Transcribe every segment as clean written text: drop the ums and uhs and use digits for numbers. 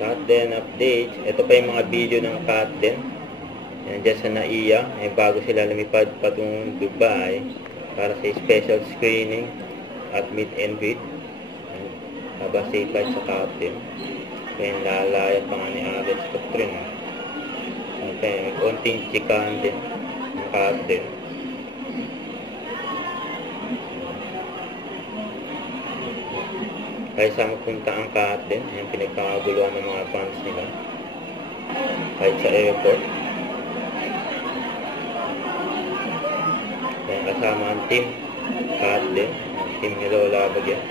Captain updates. Ito pa yung mga video ng Captain. Yan dyan sa NAIA. Bago sila lumipad patungong Dubai para sa special screening at meet and greet. Habasipad sa Captain. Kaya lalayat pa nga ni Alex Catherine. May konting chikahan din ng Captain. Kahit saan magpunta ang Captain, yung pinagkakaguluhan ng mga fans nila. Kahit sa airport. Kaya kasama ang team Captain, ang team ni Lola Bagyan.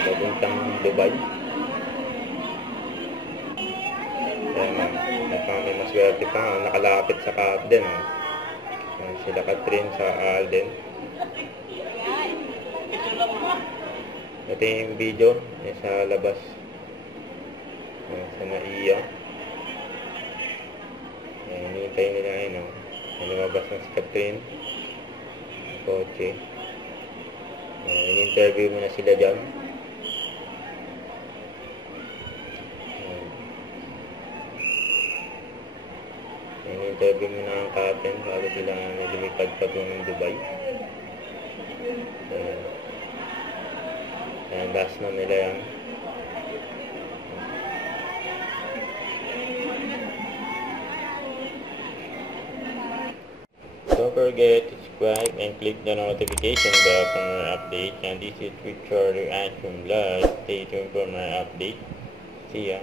Papuntang Dubai. Kaya may maswerte pa, nakalapit sa Captain. Sila Catherine sa Alden. Ito yung video sa labas sa NAIA. Hinihintay nila yun. Lumabas ng si Catherine kotse. In-interview mo na sila dyan. In-interview mo na ang Captain bago sila lumipad patungong Dubai. And last na nila yan. Don't forget to subscribe and click the notification bell for more updates. And this is Victor Reaction Vlog. Stay tuned for more updates. See ya.